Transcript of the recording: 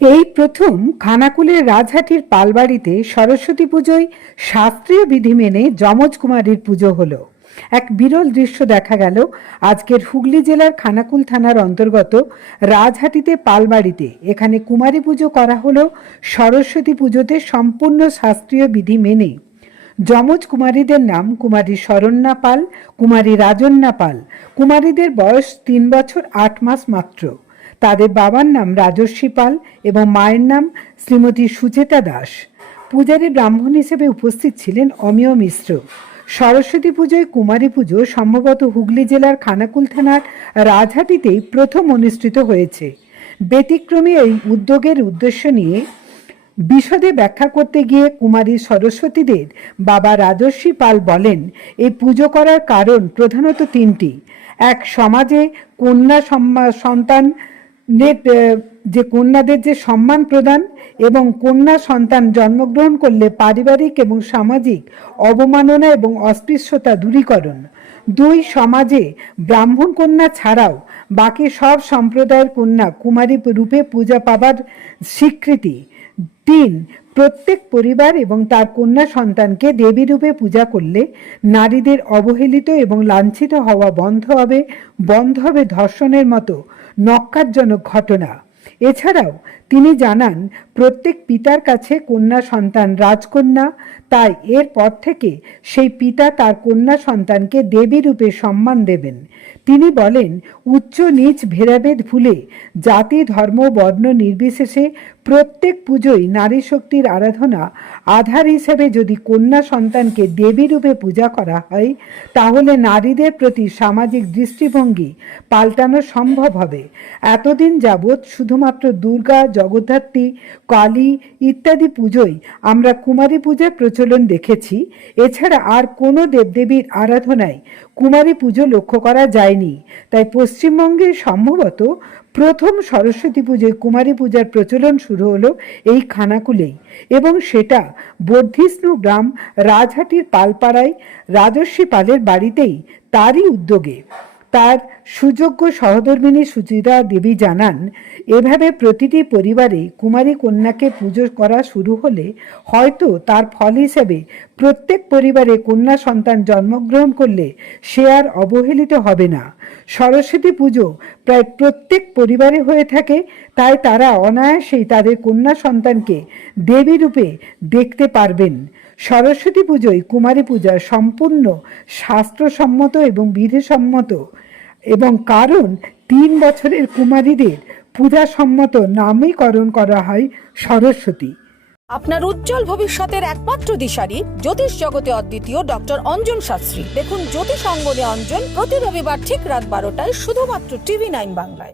এই প্রথম খানাকুলের রাজহাটির পালবাড়িতে সরস্বতী পুজোয় শাস্ত্রীয় বিধি মেনে যমজ কুমারীর পুজো হলো। এক বিরল দৃশ্য দেখা গেল আজকের হুগলি জেলার খানাকুল থানার অন্তর্গত রাজহাটিতে পালবাড়িতে। এখানে কুমারী পুজো করা হলো সরস্বতী পুজোতে সম্পূর্ণ শাস্ত্রীয় বিধি মেনে। যমজ কুমারীদের নাম কুমারী শরণ্যা পাল, কুমারী রাজন্যা পাল। কুমারীদের বয়স 3 বছর 8 মাস মাত্র। তাদের বাবার নাম রাজস্বী পাল এবং মায়ের নাম শ্রীমতী সুচেতা দাস। পূজারী ব্রাহ্মণ হিসেবে উপস্থিত ছিলেন অমিয় মিশ্র। সরস্বতী পুজোয় কুমারী পুজো সম্ভবত হুগলি জেলার খানাকুল থানার রাজহাটিতেই প্রথম অনুষ্ঠিত হয়েছে। ব্যতিক্রমী এই উদ্যোগের উদ্দেশ্য নিয়ে বিশদে ব্যাখ্যা করতে গিয়ে কুমারী সরস্বতীদের বাবা রাজস্বী পাল বলেন, এই পুজো করার কারণ প্রধানত 3টি। এক, সমাজে কন্যা সন্তান যে কন্যাদের যে সম্মান প্রদান এবং কন্যা সন্তান জন্মগ্রহণ করলে পারিবারিক এবং সামাজিক অবমাননা এবং অস্পৃশ্যতা দূরীকরণ। 2, সমাজে ব্রাহ্মণ কন্যা ছাড়াও বাকি সব সম্প্রদায়ের কন্যা কুমারী রূপে পূজা পাবার স্বীকৃতি। 3, প্রত্যেক পরিবার এবং তার কন্যা সন্তানকে দেবী রূপে পূজা করলে নারীদের অবহেলিত এবং লাঞ্ছিত হওয়া বন্ধ হবে ধর্ষণের মতো নক্কারজনক ঘটনা। এছাড়াও তিনি জানান, প্রত্যেক পিতার কাছে কন্যা সন্তান রাজকন্যা, তাই এর পর থেকে সেই পিতা তার কন্যা সন্তানকে দেবী রূপে সম্মান দেবেন। তিনি বলেন, উচ্চ নীচ ভেদাভেদ ভুলে জাতি ধর্ম বর্ণ নির্বিশেষে প্রত্যেক পুজোয় নারী শক্তির আরাধনা আধার হিসেবে যদি কন্যা সন্তানকে দেবী রূপে পূজা করা হয়, তাহলে নারীদের প্রতি সামাজিক দৃষ্টিভঙ্গি পাল্টানো সম্ভব হবে। এতদিন যাবৎ শুধুমাত্র দুর্গা, জগদ্ধাত্রী, কালী ইত্যাদি পুজোয় আমরা কুমারী পূজার প্রচলন দেখেছি। এছাড়া আর কোনো দেবদেবীর আরাধনায় কুমারী পুজো লক্ষ্য করা যায়নি। তাই পশ্চিমবঙ্গে সম্ভবত প্রথম সরস্বতী পুজোয় কুমারী পূজার প্রচলন শুরু হলো এই খানাকুলেই, এবং সেটা বর্ধিষ্ণু গ্রাম রাজহাটির পালপাড়ায় রাজস্বী পালের বাড়িতেই। তারই উদ্যোগে তার সুযোগ্য সহধর্মিণী সুচিতা দেবী জানান, এভাবে প্রতিটি পরিবারে কুমারী কন্যাকে পুজো করা শুরু হলে হয়তো তার ফল হিসেবে প্রত্যেক পরিবারে কন্যা সন্তান জন্মগ্রহণ করলে সে আর অবহেলিত হবে না। সরস্বতী পুজো প্রায় প্রত্যেক পরিবারে হয়ে থাকে, তাই তারা অনায়াসেই তাদের কন্যা সন্তানকে দেবী রূপে দেখতে পারবেন। সরস্বতী পুজোয় কুমারী পূজা সম্পূর্ণ শাস্ত্রসম্মত এবং বিধিসম্মত, এবং কারণ 3 বছরের কুমারীদের পূজাসম্মত নামকরণ করা হয় সরস্বতী। আপনার উজ্জ্বল ভবিষ্যতের একমাত্র দিশারি জ্যোতিষ জগতে অদ্বিতীয় ডক্টর অঞ্জন শাস্ত্রী। দেখুন জ্যোতিষ অঙ্গনে অঞ্জন প্রতি রবিবার ঠিক রাত 12টায় শুধুমাত্র TV9 বাংলায়।